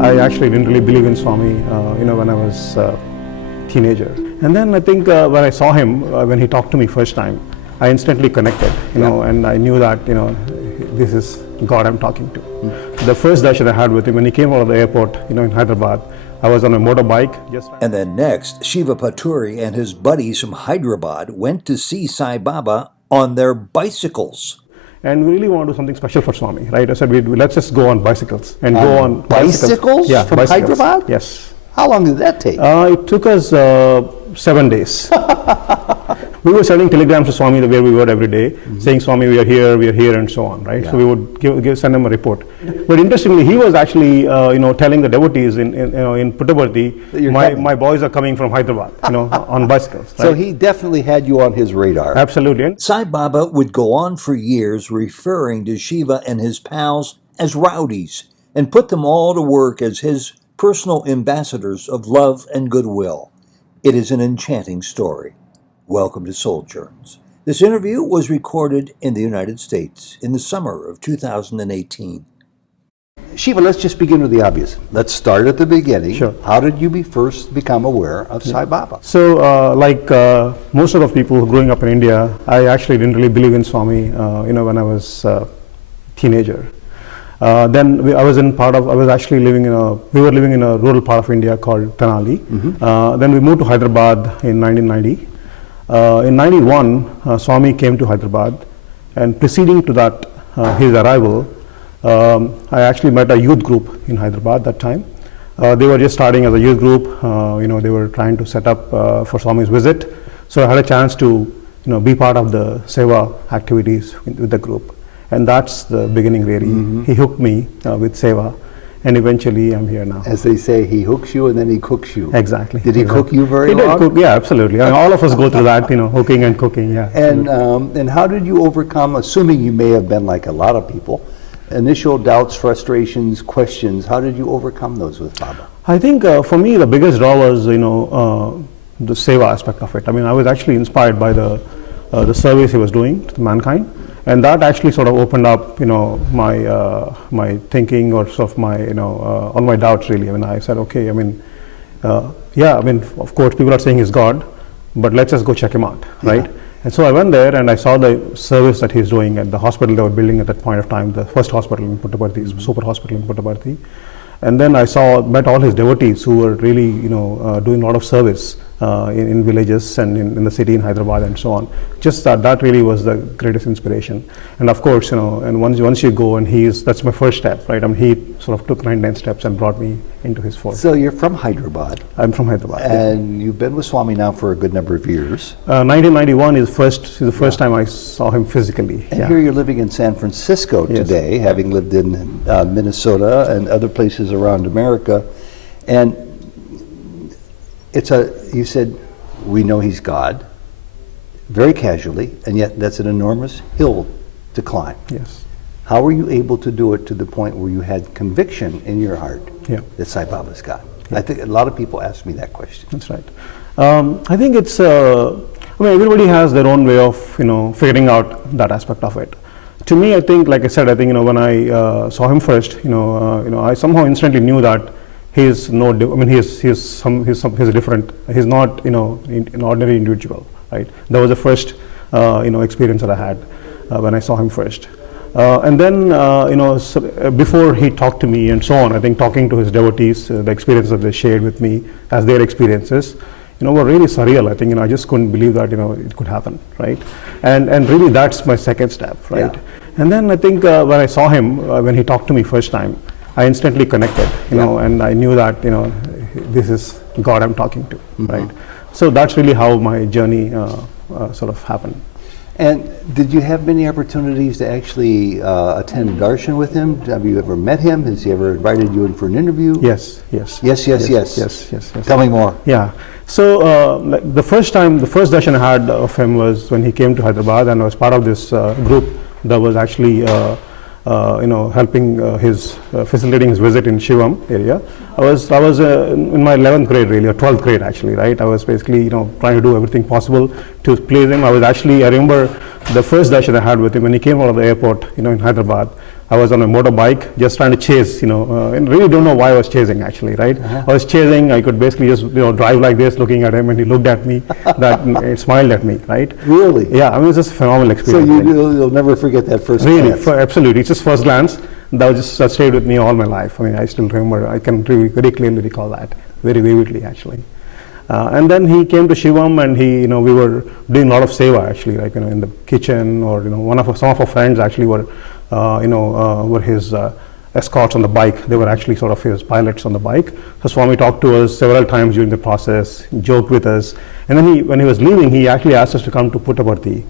I actually didn't really believe in Swami, when I was a teenager. And then I think when I saw him, when he talked to me first time, I instantly connected, and I knew that, this is God I'm talking to. The first darshan I had with him, when he came out of the airport, in Hyderabad, I was on a motorbike. And then next, Siva Paturi and his buddies from Hyderabad went to see Sai Baba on their bicycles. And we really want to do something special for Swami, right? I said, let's just go on bicycles and go on bicycles. Yeah, from bicycles. Hyderabad? Yes. How long did that take? It took us 7 days. We were sending telegrams to Swami where we were every day, saying, Swami, we are here, and so on, right? Yeah. So we would send him a report. But interestingly, he was actually, telling the devotees in Puttaparthi, my boys are coming from Hyderabad, on bicycles. Right? So he definitely had you on his radar. Absolutely. Sai Baba would go on for years referring to Shiva and his pals as rowdies and put them all to work as his personal ambassadors of love and goodwill. It is an enchanting story. Welcome to Souljourns. This interview was recorded in the United States in the summer of 2018. Shiva, let's just begin with the obvious. Let's start at the beginning. Sure. How did you first become aware of Sai Baba? So, like most of the people growing up in India, I actually didn't really believe in Swami, when I was a teenager. Then we were living in a rural part of India called Tenali. Then we moved to Hyderabad in 1990. In 91, Swami came to Hyderabad, and preceding to that, his arrival, I actually met a youth group in Hyderabad that time. They were just starting as a youth group. They were trying to set up for Swami's visit. So I had a chance to, be part of the Seva activities with the group. And that's the beginning, really. He hooked me with Seva, and eventually I'm here now. As they say, he hooks you and then he cooks you. Exactly. Did he cook you very long? He did cook, yeah, absolutely. I mean, all of us go through that, hooking and cooking, yeah. And how did you overcome, assuming you may have been like a lot of people, initial doubts, frustrations, questions, how did you overcome those with Baba? I think for me the biggest draw was, the Seva aspect of it. I mean, I was actually inspired by the service he was doing to mankind. And that actually sort of opened up, my thinking, or sort of my, all my doubts, really. I mean, I said, okay, of course, people are saying he's God, but let's just go check him out, right? Yeah. And so I went there and I saw the service that he's doing at the hospital they were building at that point of time, the first hospital in Puttaparthi, super hospital in Puttaparthi. And then I met all his devotees who were really, doing a lot of service in villages and in the city in Hyderabad and so on. Just that really was the greatest inspiration. And of course, and once you go, and that's my first step, right? I mean, he sort of took 9 steps and brought me into his fold. So you're from Hyderabad. I'm from Hyderabad. And you've been with Swami now for a good number of years. 1991 is the first time I saw him physically. And here you're living in San Francisco today, having lived in Minnesota and other places around America. And you said, we know he's God, very casually, and yet that's an enormous hill to climb. Yes. How were you able to do it to the point where you had conviction in your heart that Sai Baba's God? Yeah. I think a lot of people ask me that question. That's right. I think it's, everybody has their own way of, figuring out that aspect of it. To me, I think, like I said, when I saw him first, I somehow instantly knew that he's different. He's not, an ordinary individual, right? That was the first, experience that I had when I saw him first. And then, before he talked to me and so on, I think talking to his devotees, the experiences that they shared with me as their experiences, were really surreal. I think, I just couldn't believe that, it could happen, right? And really that's my second step, right? Yeah. And then I think when I saw him, when he talked to me first time, I instantly connected, and I knew that, this is God I'm talking to, right? So that's really how my journey sort of happened. And did you have many opportunities to actually attend darshan with him? Have you ever met him? Has he ever invited you in for an interview? Yes. Yes. Tell me more. Yeah. So the first darshan I had of him was when he came to Hyderabad, and I was part of this group that was actually helping facilitating his visit in Shivam area. I was in my 11th grade, really, or 12th grade actually, right? I was basically, trying to do everything possible to please him. I remember the first darshan I had with him when he came out of the airport, in Hyderabad. I was on a motorbike just trying to chase, and really don't know why I was chasing actually, right? I was chasing, I could basically just, drive like this looking at him, and he looked at me, he smiled at me, right? Really? Yeah, I mean, it was just a phenomenal So experience. you'll never forget that first Really, glance. absolutely. It's just first glance. That stayed with me all my life. I mean, I still remember, I can really, very clearly recall that, very vividly actually. And then he came to Shivam, and we were doing a lot of seva actually, like, in the kitchen, or, some of our friends actually were his escorts on the bike. They were actually sort of his pilots on the bike. So Swami talked to us several times during the process, joked with us, and then when he was leaving, he actually asked us to come to Puttaparthi.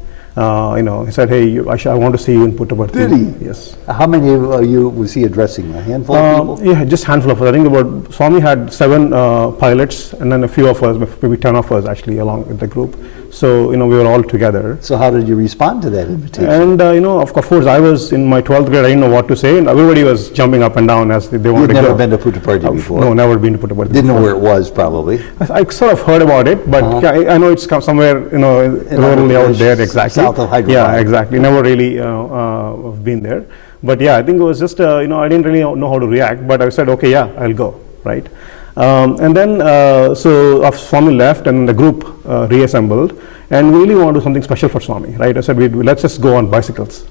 He said, "Hey, I want to see you in Puttaparthi." Did he? Yes. How many of you was he addressing? A handful of people? Yeah, just handful of us. I think about Swami had 7 pilots, and then a few of us, maybe 10 of us actually, along with the group. So we were all together. So how did you respond to that invitation? And of course, I was in my 12th grade. I didn't know what to say, and everybody was jumping up and down as they wanted You'd to never go. been to Puttaparthi before? No, never been to Puttaparthi. Didn't know before. where it was, probably. I sort of heard about it, but yeah, I know it's somewhere, rurally out there, exactly. South of Hyderabad. Yeah, exactly. Never really been there. But yeah, I think it was just, I didn't really know how to react, but I said, okay, yeah, I'll go, right? And then, so Swami left, and the group reassembled, and we really want to do something special for Swami, right? I said, let's just go on bicycles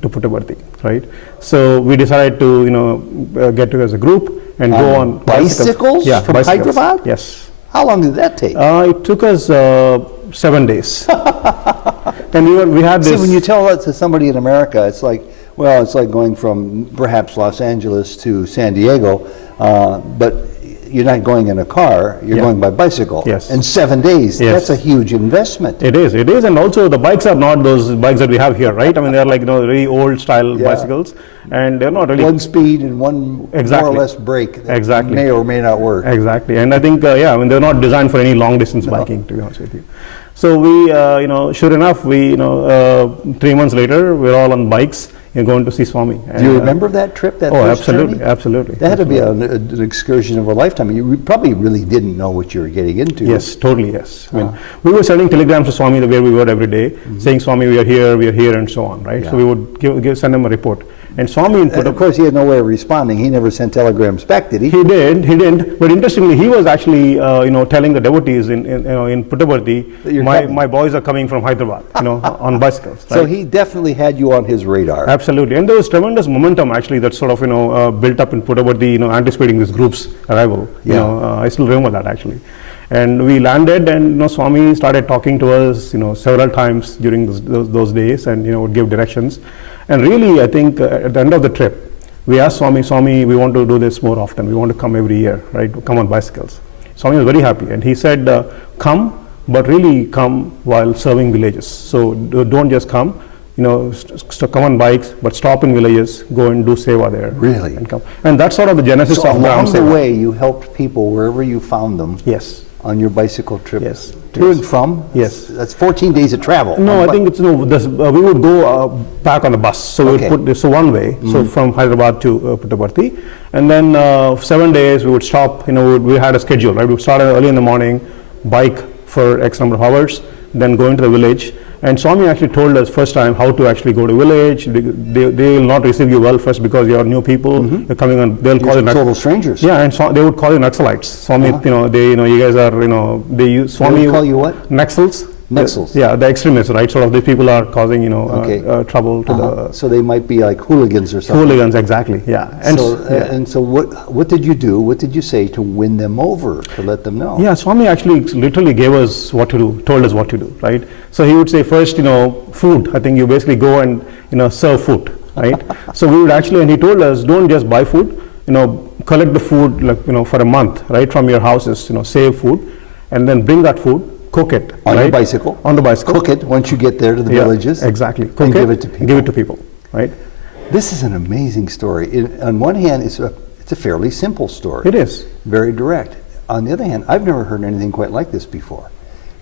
to Puttaparthi, right? So we decided to, get together as a group and go on bicycles? Yeah, From bicycles. Hyderabad? Yes. How long did that take? It took us 7 days. And we had this. See, when you tell that to somebody in America, it's like going from perhaps Los Angeles to San Diego, but you're not going in a car, you're going by bicycle. Yes. In 7 days, Yes. that's a huge investment. It is, and also the bikes are not those bikes that we have here, right? I mean, they're like, really old style bicycles, and they're not really. One speed and one Exactly. more or less brake that Exactly. may or may not work. Exactly, and I think, I mean, they're not designed for any long distance biking, to be honest with you. So we, sure enough, 3 months later, we're all on bikes, going to see Swami. Do you remember that trip, that Oh, first absolutely, journey? absolutely. That had to be an excursion of a lifetime. You probably really didn't know what you were getting into. Yes, totally, yes. I mean, we were sending telegrams to Swami where we were every day, saying, Swami, we are here, and so on, right? Yeah. So we would send him a report. And Swami And of course, he had no way of responding. He never sent telegrams back, did he? he didn't. But interestingly, he was actually, telling the devotees in Puttaparthi, That you're my coming. boys are coming from Hyderabad, on bicycles. So right? he definitely had you on his radar. Absolutely, and there was tremendous momentum actually that sort of built up in Puttaparthi, anticipating this group's arrival. I still remember that actually. And we landed, and Swami started talking to us, several times during those days, and would give directions. And really, I think at the end of the trip, we asked Swami, we want to do this more often. We want to come every year, right? Come on bicycles. Swami was very happy, and he said, come, but really come while serving villages. So don't just come. Come on bikes, but stop in villages, go and do seva there. Really? And come. And that's sort of the genesis So of Gram along the Seva. way, you helped people wherever you found them Yes. on your bicycle trip. Yes. To and from? Yes. That's 14 days of travel. No, I think it's we would go back on the bus. So Okay. we would put this one way, so from Hyderabad to Puttaparthi, and then 7 days we would stop. We had a schedule, right? We would start early in the morning, bike for X number of hours, then go into the village. And Swami actually told us first time how to actually go to village. They will not receive you well first because you are new people. You're coming on. They'll call you Total strangers. Yeah, and they would call you Naxalites. Swami, you guys are, they use Swami. They would call you what? Naxals. Naxals. Yeah, the extremists, right? Sort of the people are causing, Okay. trouble to the So they might be like hooligans or something. hooligans, exactly. Yeah. And So what did you do? What did you say to win them over, to let them know? yeah, Swami actually literally gave us what to do, told us what to do, right? So he would say first, food. I think you basically go and, serve food, right? So we would actually, and he told us, don't just buy food, collect the food, like, for a month, right, from your houses, save food, and then bring that food, cook it. On right? your bicycle? On the bicycle. Cook it once you get there to the Yeah, villages. exactly. Cook and give it to people. Give it to people, right? This is an amazing story. On one hand, it's a fairly simple story. It is. Very direct. On the other hand, I've never heard anything quite like this before.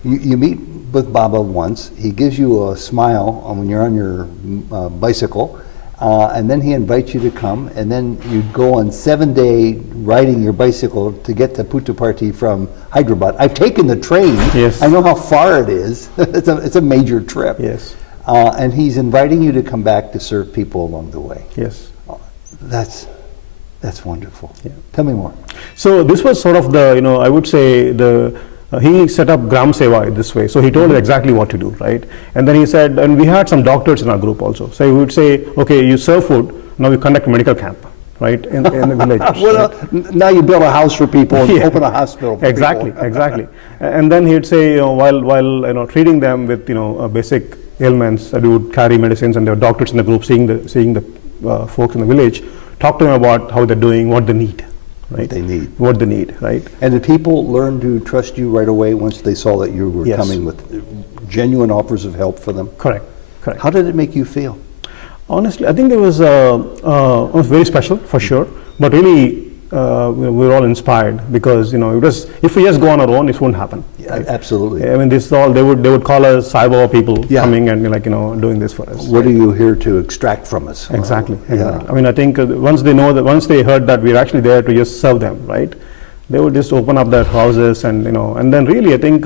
You meet with Baba once. He gives you a smile when you're on your bicycle, and then he invites you to come, and then you go on 7-day riding your bicycle to get to Puttaparthi from Hyderabad. I've taken the train. Yes. I know how far it is. It's a major trip. Yes. And he's inviting you to come back to serve people along the way. Yes. That's wonderful. Yeah. Tell me more. So this was sort of the, I would say he set up Gram Seva this way. So he told us exactly what to do, right? And then he said, and we had some doctors in our group also. So he would say, okay, you serve food, now you conduct a medical camp, right, in the villages. Well, right? now you build a house for people and Yeah. open a hospital for Exactly, people. exactly. And then he'd say, while treating them with basic ailments, we would carry medicines, and there were doctors in the group seeing the folks in the village, talk to them about how they're doing, what they need, right? What they need, right? And did people learn to trust you right away once they saw that you were Yes. coming with genuine offers of help for them? Correct, correct. How did it make you feel? Honestly, I think it was very special for sure, but really we were all inspired because it was, if we just go on our own, it won't happen. Yeah, absolutely. I mean, this is all they would call us Sai Baba people Yeah. coming and doing this for us. What are you here to extract from us? Exactly, Yeah. exactly. I mean, I think once they heard that we're actually there to just serve them, right? They would just open up their houses and then really I think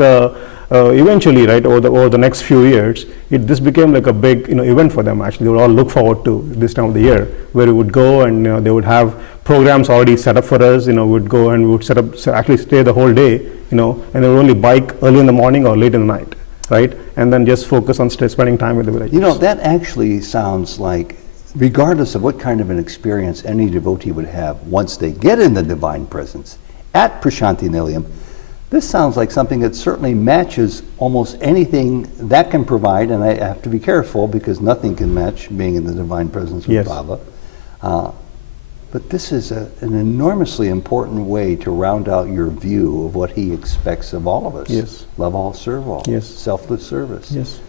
eventually, right, over the next few years, this became like a big event for them. Actually, they would all look forward to this time of the year where we would go and they would have programs already set up for us. We'd go and we would actually stay the whole day, and they would only bike early in the morning or late in the night, right, and then just focus on spending time with the villagers. That actually sounds like, regardless of what kind of an experience any devotee would have once they get in the divine presence at Prashanti Nilayam, this sounds like something that certainly matches almost anything that can provide, and I have to be careful because nothing can match being in the divine presence with Yes. Baba. But this is an enormously important way to round out your view of what he expects of all of us. Yes. Love all, serve all. Yes. Selfless service. Yes.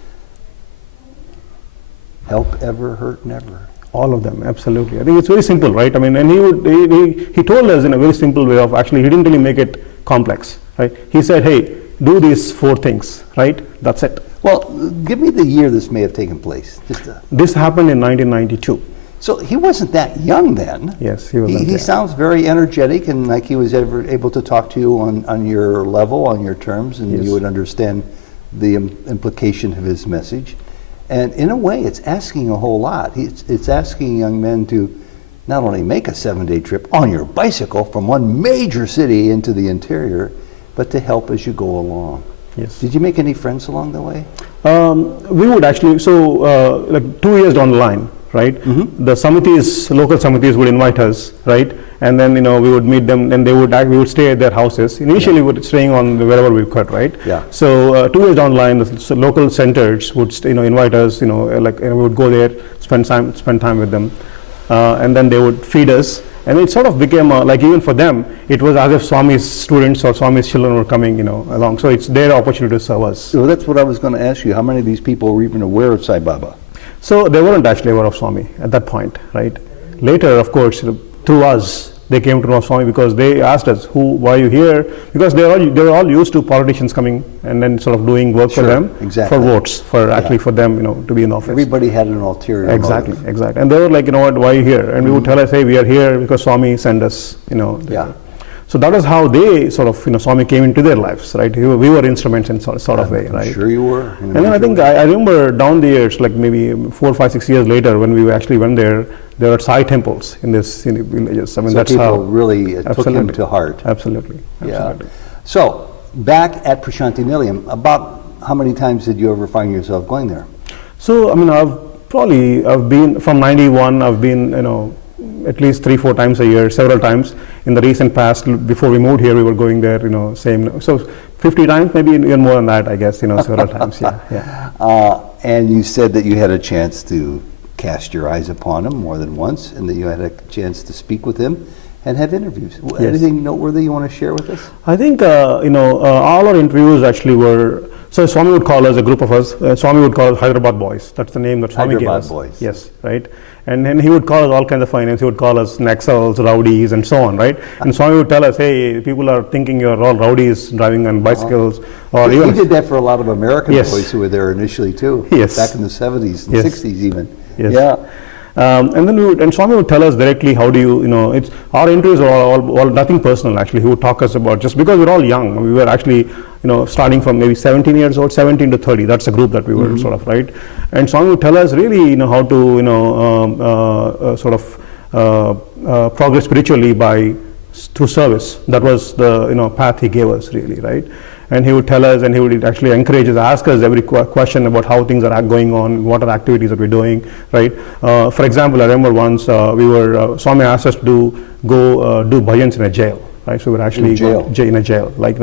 Help ever, hurt never. All of them, absolutely. I think it's very simple, right? I mean, and he told us in a very simple way of actually, he didn't really make it complex, right? He said, hey, do these 4 things, right? That's it. Well, give me the year this may have taken place. This happened in 1992. So he wasn't that young then. Yes, he wasn't. He sounds very energetic and like he was able to talk to you on your level, on your terms, and Yes. you would understand the implication of his message. And in a way, it's asking a whole lot. It's asking young men to not only make a 7-day trip on your bicycle from one major city into the interior, but to help as you go along. Yes. Did you make any friends along the way? We would actually, like 2 years down the line, right? Mm-hmm. The samitis, local samitis would invite us, right? And then, we would meet them and we would stay at their houses. Initially, we were staying on wherever we could, right? Yeah. So 2 years down the line, the local centers would, invite us, we would go there, spend time with them. And then they would feed us. And it sort of became, like even for them, it was as if Swami's students or Swami's children were coming, along. So it's their opportunity to serve us. So that's what I was going to ask you. How many of these people were even aware of Sai Baba? So they weren't actually aware of Swami at that point, right? Later, of course, through us, they came to know Swami because they asked us, why are you here? Because they were all used to politicians coming and then sort of doing work for Sure, them, exactly. for votes, for them, to be in office. Everybody had an ulterior Exactly, motive. exactly. And they were like, what, why are you here? And we would tell us, hey, we are here because Swami sent us, Yeah. So that is how they sort of, Swami came into their lives, right? We were instruments in sort of way, right? Sure you were. And then I think I remember down the years, like maybe 4, 5, 6 years later, when we actually went there are Sai temples in this villages. I mean, So that's people how really took him absolutely. to heart. Absolutely, Yeah. absolutely. So back at Prashanti Nilayam, about how many times did you ever find yourself going there? So I mean, I've been from '91. I've been at least 3-4 times a year, several times. In the recent past, before we moved here, we were going there, same. So 50 times, maybe even more than that, I guess, several times. Yeah. And you said that you had a chance to cast your eyes upon him more than once, and that you had a chance to speak with him and have interviews. Yes. Anything noteworthy you want to share with us? I think all our interviews actually were. So Swami would call us, a group of us. Swami would call us Hyderabad boys. That's the name that Swami gave Hyderabad us. boys. Yes, right. And then he would call us all kinds of fine names. He would call us Naxals, rowdies, and so on, right? And Swami would tell us, hey, people are thinking you're all rowdies driving on bicycles, or He even. did that for a lot of American Yes. boys who were there initially too. Yes. Back in the 70s and Yes. 60s even. Yes. Yeah. And then Swami would tell us directly how do you, it's our interviews are all nothing personal actually. He would talk us about, just because we're all young, we were actually, starting from maybe 17 years old, 17 to 30, that's the group that we were sort of, right? And Swami would tell us really, how to, sort of progress spiritually through service. That was the path he gave us, really, right? And he would tell us, and he would actually encourage us, ask us every question about how things are going on, what are the activities that we're doing, right? For example, I remember once Swami asked us to go do bhajans in a jail, right? So we were actually in a jail, like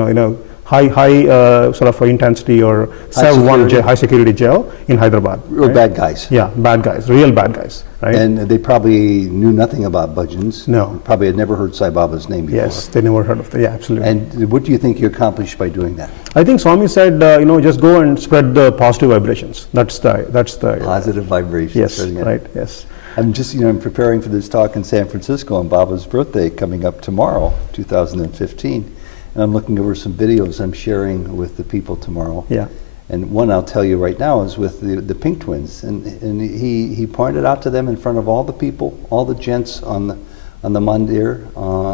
high sort of intensity or high security jail in Hyderabad. Real right? bad guys. Yeah, bad guys, real bad guys, right? And they probably knew nothing about bhajans. No. Probably had never heard Sai Baba's name before. Yes, they never heard of that. Yeah, absolutely. And what do you think you accomplished by doing that? I think Swami said, just go and spread the positive vibrations. That's the Positive vibrations. Yes, right. Yes. I'm just, I'm preparing for this talk in San Francisco on Baba's birthday coming up tomorrow, 2015. And I'm looking over some videos I'm sharing with the people tomorrow. Yeah. And one I'll tell you right now is with the Pink Twins. And he pointed out to them in front of all the people, all the gents on the mandir,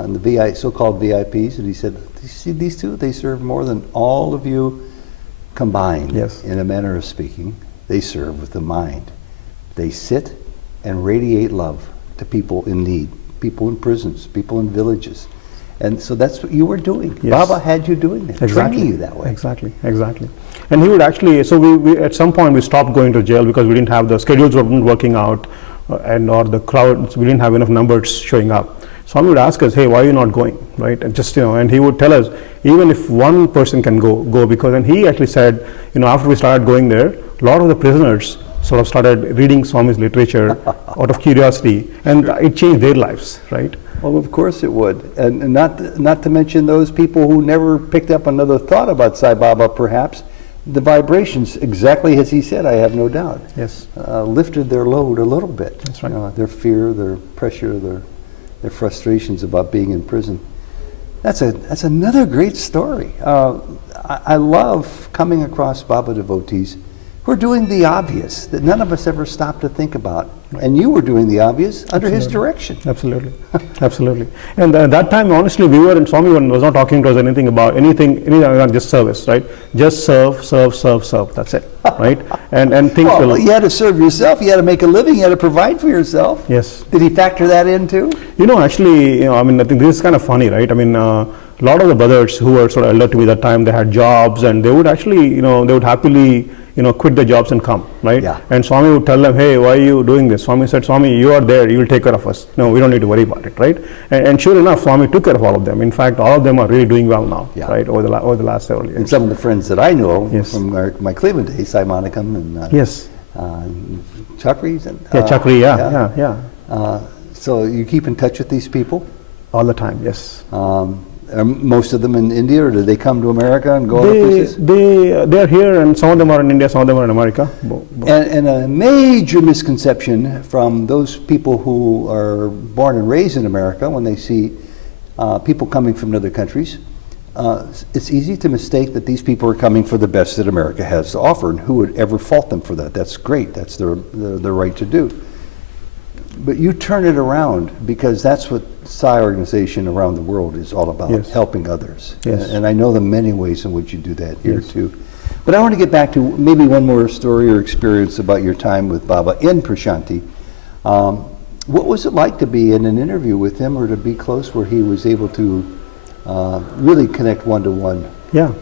and the so-called VIPs, and he said, "You see these two? They serve more than all of you combined." Yes. In a manner of speaking, they serve with the mind. They sit and radiate love to people in need, people in prisons, people in villages. And so that's what you were doing. Yes. Baba had you doing that, Exactly. training you that way. Exactly. And he would actually, so we at some point we stopped going to jail because we didn't have the schedules weren't working out, or the crowd, we didn't have enough numbers showing up. So he would ask us, hey, why are you not going, right? And just, and he would tell us, even if one person can go, because, and he actually said, after we started going there, a lot of the prisoners sort of started reading Swami's literature out of curiosity, and it changed their lives, right? Well, of course it would. And not to mention those people who never picked up another thought about Sai Baba, perhaps. The vibrations, exactly as he said, I have no doubt, Yes. Lifted their load a little bit. That's right. Their fear, their pressure, their frustrations about being in prison. That's another great story. I love coming across Baba devotees who are doing the obvious that none of us ever stopped to think about. Right. And you were doing the obvious under his direction. Absolutely. And at that time, honestly, we were in Swami was not talking to us anything anything other than just service, right? Just serve. That's it, right? And things well, you had to serve yourself. You had to make a living. You had to provide for yourself. Yes. Did he factor that in too? Actually, I think this is kind of funny, right? A lot of the brothers who were sort of elder to me that time, they had jobs, and they would actually, they would happily quit their jobs and come, right? Yeah. And Swami would tell them, hey, why are you doing this? Swami said, Swami, you are there, you will take care of us. No, we don't need to worry about it, right? And sure enough, Swami took care of all of them. In fact, all of them are really doing well now, right? Over the last several years. And some of the friends that I know Yes. from my Cleveland days, Sai Monicum and Yes. Chakris. And, Chakri, yeah. So you keep in touch with these people? All the time, yes. Are most of them in India, or do they come to America and go other places? They are here, and some of them are in India, some of them are in America. And a major misconception from those people who are born and raised in America, when they see people coming from other countries, it's easy to mistake that these people are coming for the best that America has to offer, and who would ever fault them for that? That's great. That's their right to do. But you turn it around, because that's what Sai organization around the world is all about, Yes. helping others. Yes. And I know the many ways in which you do that here Yes. too. But I want to get back to maybe one more story or experience about your time with Baba in Prashanti. What was it like to be in an interview with him, or to be close where he was able to really connect one-to-one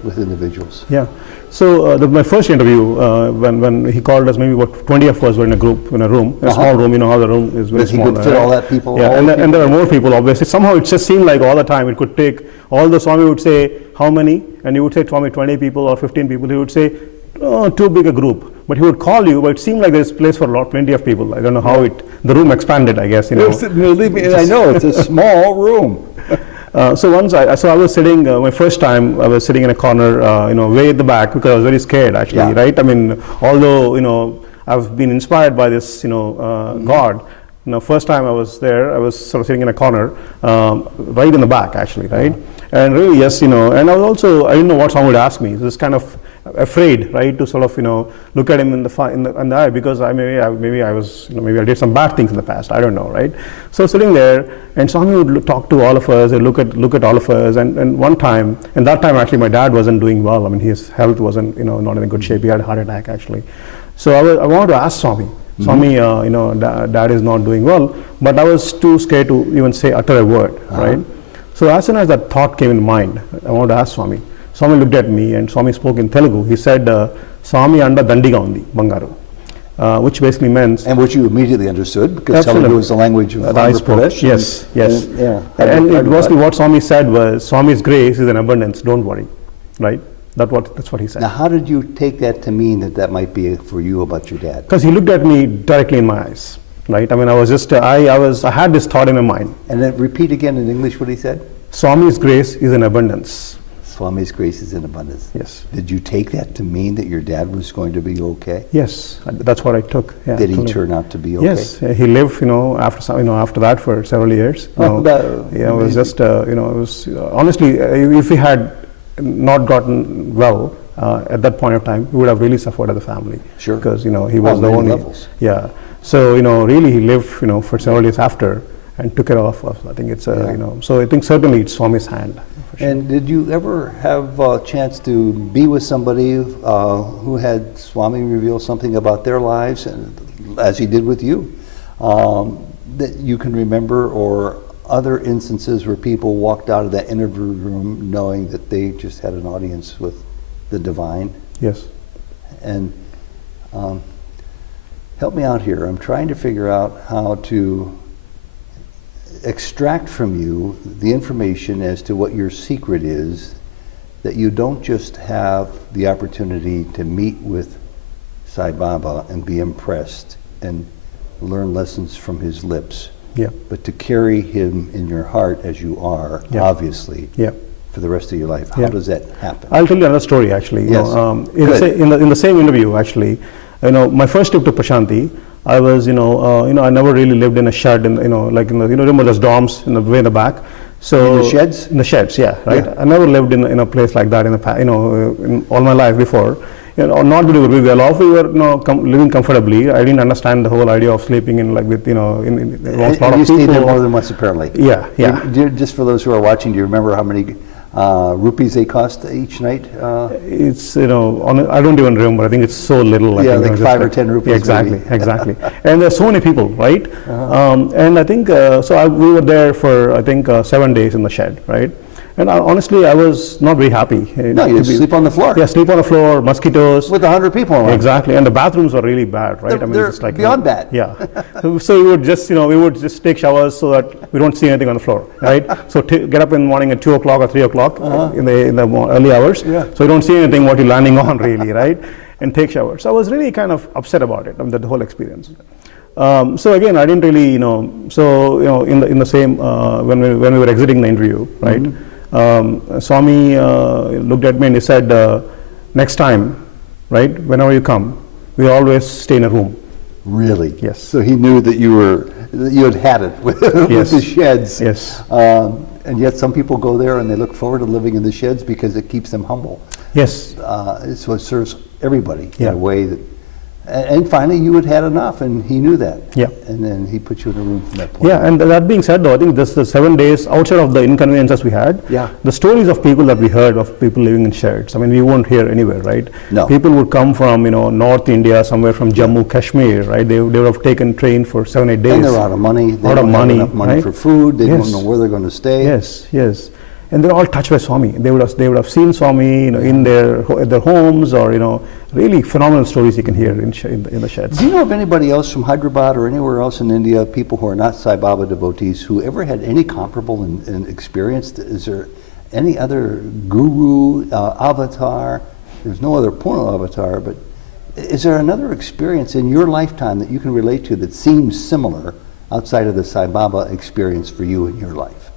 with individuals? Yeah. So my first interview, when he called us, maybe about 20 of us were in a room, a small room. You know how the room is very small. He could fit all that people. Yeah, and there are more people, obviously. Somehow it just seemed like all the time it could take, all the Swami would say, how many? And you would say, Swami, 20 people or 15 people. He would say, oh, too big a group. But he would call you, but it seemed like there's place for plenty of people. I don't know how the room expanded, I guess. Believe me, I know, it's a small room. So once I was sitting, my first time, I was sitting in a corner, way at the back, because I was very scared, actually, right? Although, I've been inspired by this, God. First time I was there, I was sort of sitting in a corner, right in the back, actually, right? And really, yes, and I didn't know what someone would ask me. Just kind of afraid, right, to sort of, look at him in the eye, because maybe I did some bad things in the past. I don't know, right? So sitting there, and Swami would talk to all of us, and look at all of us. And one time, and that time actually, my dad wasn't doing well. His health wasn't, not in a good shape. He had a heart attack, actually. So I wanted to ask Swami, Swami, dad is not doing well, but I was too scared to even utter a word, right? So as soon as that thought came in mind, I wanted to ask Swami. Swami looked at me and Swami spoke in Telugu. He said, Swami anda dandiga undi, bangaru. Which basically means... And which you immediately understood, because Absolutely. Telugu was the language of that I Andhra spoke. Pradesh. Yes, yes. And And mostly what Swami said was, Swami's grace is an abundance, don't worry, right? That's what he said. Now, how did you take that to mean that might be for you about your dad? Because he looked at me directly in my eyes, right? I mean, I was just, I had this thought in my mind. And then repeat again in English what he said. Swami's grace is an abundance. Swami's grace is in abundance. Yes. Did you take that to mean that your dad was going to be okay? Yes, that's what I took. Yeah, Did he absolutely. turn out to be okay? Yes, he lived, after that for several years. It was just, it was honestly, if he had not gotten well at that point of time, we would have really suffered as a family. Sure. Because he was On the many only. levels. Yeah. So really he lived, for several years after and took it off. I think it's So I think certainly it's Swami's hand. For sure. And did you ever have a chance to be with somebody who had Swami reveal something about their lives, and as he did with you, that you can remember, or other instances where people walked out of that interview room knowing that they just had an audience with the divine? Yes. And help me out here. I'm trying to figure out how to extract from you the information as to what your secret is, that you don't just have the opportunity to meet with Sai Baba and be impressed and learn lessons from his lips, Yeah. but to carry him in your heart as you are, Yeah. obviously, Yeah. for the rest of your life. How Yeah. does that happen? I'll tell you another story actually. Yes. Good. In the same interview actually, my first trip to Prashanti, I was, I never really lived in a shed, remember those dorms in the way in the back. So In the sheds? In the sheds, yeah, right. Yeah. I never lived in a place like that in the in all my life before. Not really well off. We were living comfortably. I didn't understand the whole idea of sleeping in with a lot And of you stayed there people. more than once, apparently. Yeah, yeah. Just for those who are watching, do you remember how many rupees they cost each night? It's I don't even remember. I think it's so little. I Yeah, think, like just 5 or 10 rupees Yeah, exactly, maybe. exactly. And there's so many people, right? And I think we were there for I think 7 days in the shed, right? And honestly, I was not very happy. No, you sleep on the floor. Yeah, sleep on the floor, mosquitoes. With 100 people around. Exactly, and the bathrooms are really bad, right? They're it's like beyond bad. Yeah. So we would just take showers so that we don't see anything on the floor, right? So get up in the morning at 2 o'clock or 3 o'clock in the early hours. Yeah. So you don't see anything what you're landing on, really, right? And take showers. So I was really kind of upset about it, the whole experience. So again, I didn't really, in the same when we were exiting the interview, right? Swami looked at me and he said, next time, right, whenever you come, we always stay in a room. Really? Yes. So he knew that you had it with, with Yes. the sheds. Yes. And yet some people go there and they look forward to living in the sheds because it keeps them humble. Yes. So it serves everybody in Yeah. a way that. And finally, you had enough, and he knew that. Yeah. And then he put you in a room from that point. Yeah, and that being said, though, I think the 7 days outside of the inconveniences we had, Yeah. the stories of people that we heard of people living in sheds, I mean, we won't hear anywhere, right? No. People would come from, North India, somewhere from Jammu, Kashmir, right? They would have taken train for 7, 8 days. And they're out of money. They Out of don't money, have enough money right? for food. They Yes. don't know where they're going to stay. Yes, yes. And they're all touched by Swami. They would have seen Swami, in their homes, or really phenomenal stories you can hear in the sheds. Do you know of anybody else from Hyderabad or anywhere else in India, people who are not Sai Baba devotees, who ever had any comparable in experience? Is there any other guru, avatar? There's no other Purna avatar, but is there another experience in your lifetime that you can relate to that seems similar outside of the Sai Baba experience for you in your life?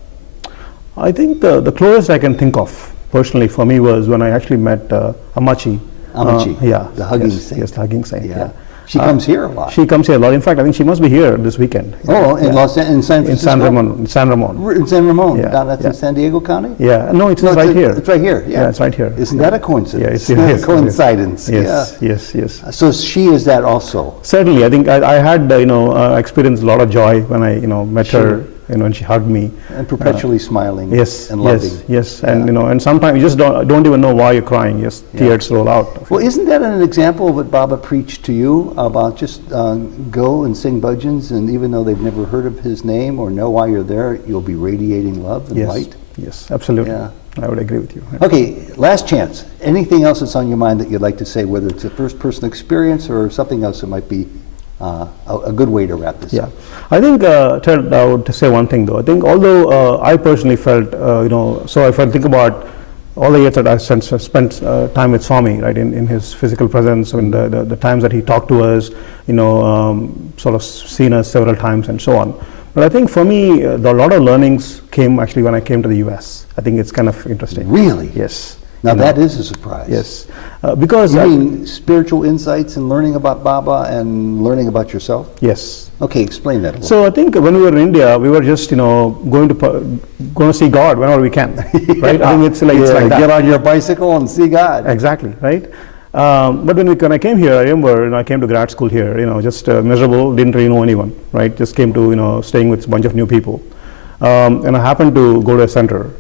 I think the closest I can think of personally for me was when I actually met Amachi. Amachi, Yeah. the hugging yes, saint. Yes, the hugging saint. Yeah. She comes here a lot. She comes here a lot. In fact, I think she must be here this weekend. Oh, in in San Francisco? In San Ramon. In San Ramon. In San Ramon, Yeah, that's yeah. in San Diego County? Yeah. No, it's No, right here. It's right here, yeah. Yeah, it's right here. Isn't that a coincidence? Yeah, it is. a coincidence, Yes, yeah. yes. So she is that also? Certainly, I think I had experienced a lot of joy when I met Sure. her and she hugged me. And perpetually smiling Yes, and loving. yes, and and sometimes you just don't even know why you're crying. Just tears roll out. Well, isn't that an example of what Baba preached to you about just go and sing bhajans, and even though they've never heard of his name or know why you're there, you'll be radiating love and light? Yes, absolutely. Yeah. I would agree with you. Okay, last chance. Anything else that's on your mind that you'd like to say, whether it's a first-person experience or something else that might be a good way to wrap this up? I think, Ted, I would say one thing though. I think although I personally felt, so if I think about all the years that I spent time with Swami, right, in his physical presence, and the times that he talked to us, sort of seen us several times and so on. But I think for me, a lot of learnings came actually when I came to the US. I think it's kind of interesting. Really? Yes. Now that is a surprise. Yes. Because... You mean spiritual insights and learning about Baba and learning about yourself? Yes. Okay, explain that a little. So I think when we were in India, we were just, going to see God whenever we can, right? I think it's like that. Get on your bicycle and see God. Exactly, right? But when I came here, I remember I came to grad school here, just miserable, didn't really know anyone, right? Just came to, staying with a bunch of new people. And I happened to go to a center.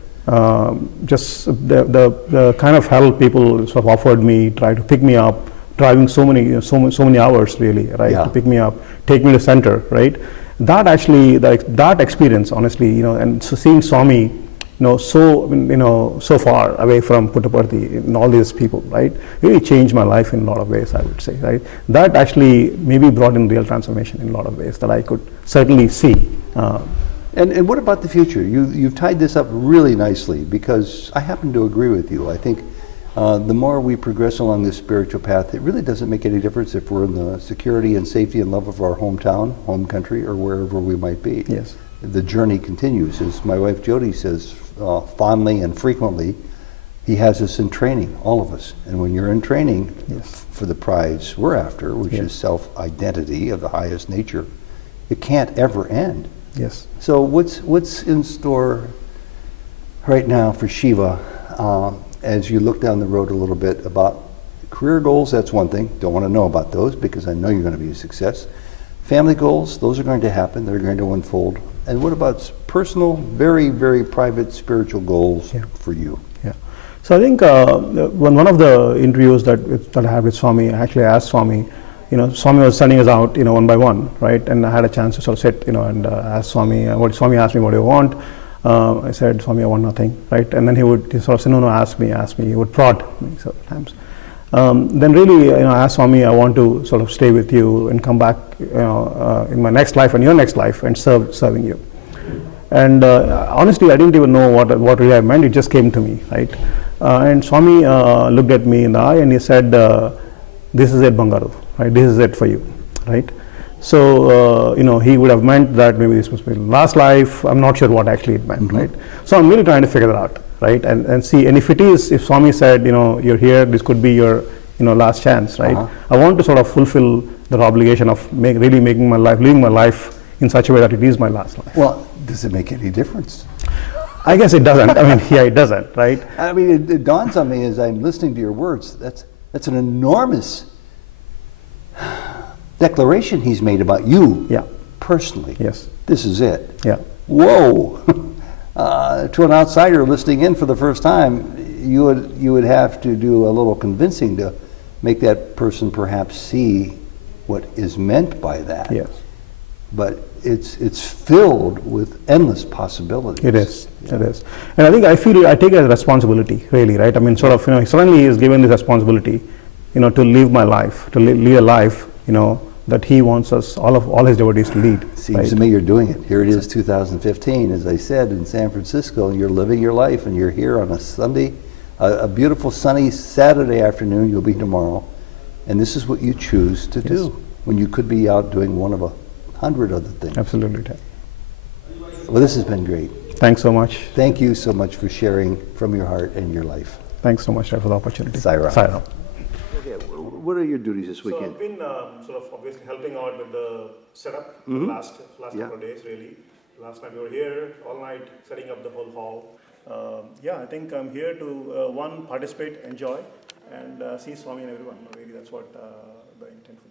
Just the kind of help people sort of offered me, tried to pick me up, driving so many hours really, right, to pick me up, take me to center, right? That actually, that experience, honestly, and so seeing Swami, so far away from Puttaparthi and all these people, right, really changed my life in a lot of ways, I would say, right? That actually maybe brought in real transformation in a lot of ways that I could certainly see. And what about the future? You've tied this up really nicely, because I happen to agree with you. I think the more we progress along this spiritual path, it really doesn't make any difference if we're in the security and safety and love of our hometown, home country, or wherever we might be. Yes. The journey continues. As my wife Jody says fondly and frequently, he has us in training, all of us. And when you're in training for the prize we're after, which is self-identity of the highest nature, it can't ever end. Yes. So what's in store right now for Shiva as you look down the road a little bit about career goals? That's one thing. Don't want to know about those because I know you're going to be a success. Family goals, those are going to happen. They're going to unfold. And what about personal, very, very private spiritual goals for you? Yeah. So I think when one of the interviews that I had with Swami, I actually asked Swami, Swami was sending us out, one by one, right? And I had a chance to sort of sit, and ask Swami, Swami asked me, what do you want? I said, Swami, I want nothing, right? And then he would sort of say, no, ask me. He would prod me several times. Then really, I asked Swami, I want to sort of stay with you and come back, in my next life and your next life and serving you. And honestly, I didn't even know what really I meant. It just came to me, right? And Swami looked at me in the eye and he said, this is it, Bangaru, right? This is it for you, right? So, he would have meant that maybe this must be last life. I'm not sure what actually it meant, right? So I'm really trying to figure that out, right? And see, and if Swami said, you're here, this could be your, last chance, right? I want to sort of fulfill the obligation of living my life in such a way that it is my last life. Well, does it make any difference? I guess it doesn't. I mean, it doesn't, right? I mean, it dawns on me as I'm listening to your words, that's an enormous declaration he's made about you personally. Yes. This is it. Yeah. Whoa. To an outsider listening in for the first time, you would have to do a little convincing to make that person perhaps see what is meant by that. Yes. But it's filled with endless possibilities. It is. It is. And I think I take it as a responsibility, really, right? I mean, sort of, suddenly he is given this responsibility, to live my life, to lead a life, that he wants us, all his devotees to lead. Seems to me you're doing it. Here it is, 2015, as I said, in San Francisco, and you're living your life, and you're here on a Sunday, a beautiful sunny Saturday afternoon. You'll be tomorrow, and this is what you choose to do when you could be out doing one of 100 other things. Absolutely. Well, this has been great. Thanks so much. Thank you so much for sharing from your heart and your life. Thanks so much for the opportunity. Sai-Ram. Sai-Ram. Okay, what are your duties this weekend? So I've been sort of obviously helping out with the setup the last couple of days, really. Last night we were here all night setting up the whole hall. I think I'm here to participate, enjoy, and see Swami and everyone. Really, that's what the intent for